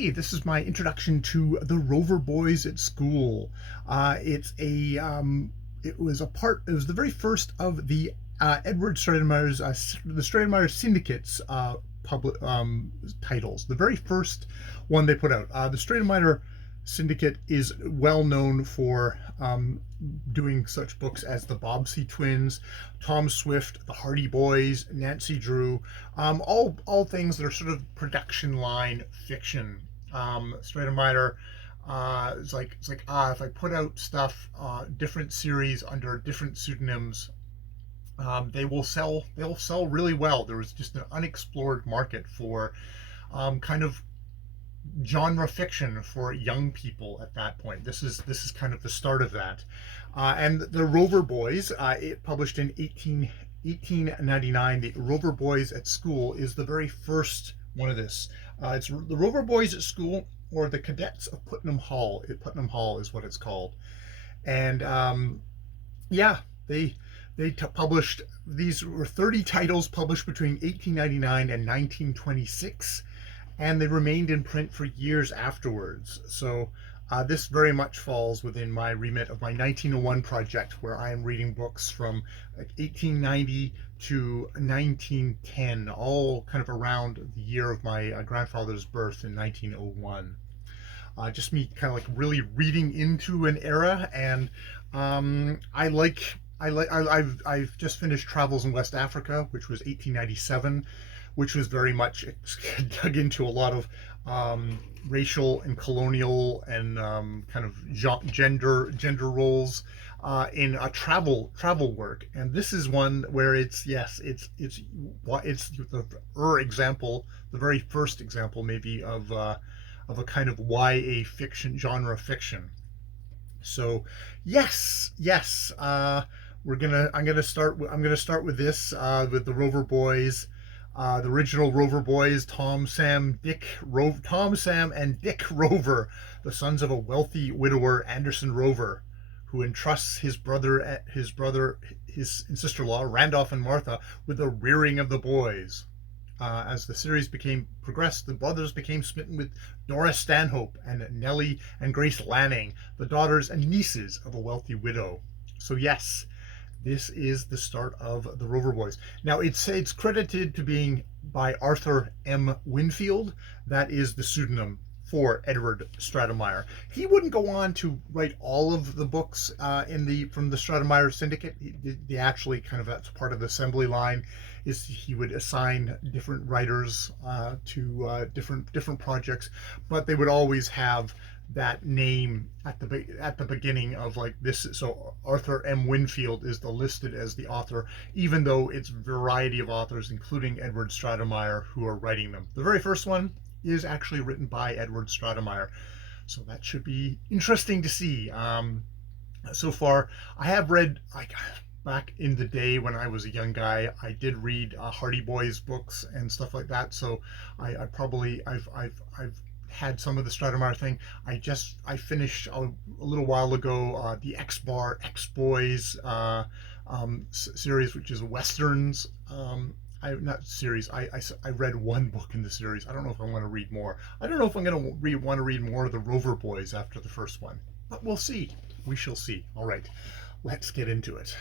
Hi, this is my introduction to the Rvr Bys at Schl. It was the very first of the Edward Stratemeyer's, the Stratemeyer Syndicate's public titles. The very first one they put out. The Stratemeyer Syndicate is well known for doing such books as the Bobbsey Twins, Tom Swift, the Hardy Boys, Nancy Drew, all things that are sort of production line fiction. Stratemeyer it's like if I put out stuff, different series under different pseudonyms, they'll sell really well. There was just an unexplored market for kind of genre fiction for young people at that point. This is kind of the start of that. And the Rvr Bys, it published in 1899. The Rvr Bys at Schl is the very first one of this. It's the Rvr Bys at Schl, or the Cadets of Putnam Hall. Putnam Hall is what it's called. And yeah, they published, these were 30 titles published between 1899 and 1926. And they remained in print for years afterwards. So this very much falls within my remit of my 1901 project, where I am reading books from like 1890 to 1910, all kind of around the year of my grandfather's birth in 1901. Just me kind of like really reading into an era, and I've just finished Travels in West Africa, which was 1897. Which was very much dug into a lot of racial and colonial and kind of gender roles in a travel work. And this is one where it's the example, the very first example maybe of a kind of YA fiction, genre fiction. So yes, I'm gonna start with this with the Rvr Bys. The original Rvr Bys, Tom, Sam, and Dick Rvr, the sons of a wealthy widower, Anderson Rvr, who entrusts his sister-in-law, Randolph and Martha, with the rearing of the boys. As the series progressed, the brothers became smitten with Doris Stanhope and Nellie and Grace Lanning, the daughters and nieces of a wealthy widow. So yes, this is the start of the Rvr Bys. Now it's credited to being by Arthur M. Winfield. That is the pseudonym for Edward Stratemeyer. He wouldn't go on to write all of the books from the Stratemeyer Syndicate. He actually kind of, that's part of the assembly line, is he would assign different writers to different projects, but they would always have that name at the beginning of like this. So Arthur M. Winfield is listed as the author, even though it's a variety of authors, including Edward Stratemeyer, who are writing them. The very first one is actually written by Edward Stratemeyer, so that should be interesting to see. So far, I have read, like, back in the day when I was a young guy, I did read Hardy Boys books and stuff like that. So I've had some of the Stratemeyer thing. I finished a little while ago the X Boys series, which is westerns. I read one book in the series. I don't know if I want to read more. I don't know if I'm going to want to read more of the Rvr Bys after the first one, but we'll see. We shall see. All right, let's get into it.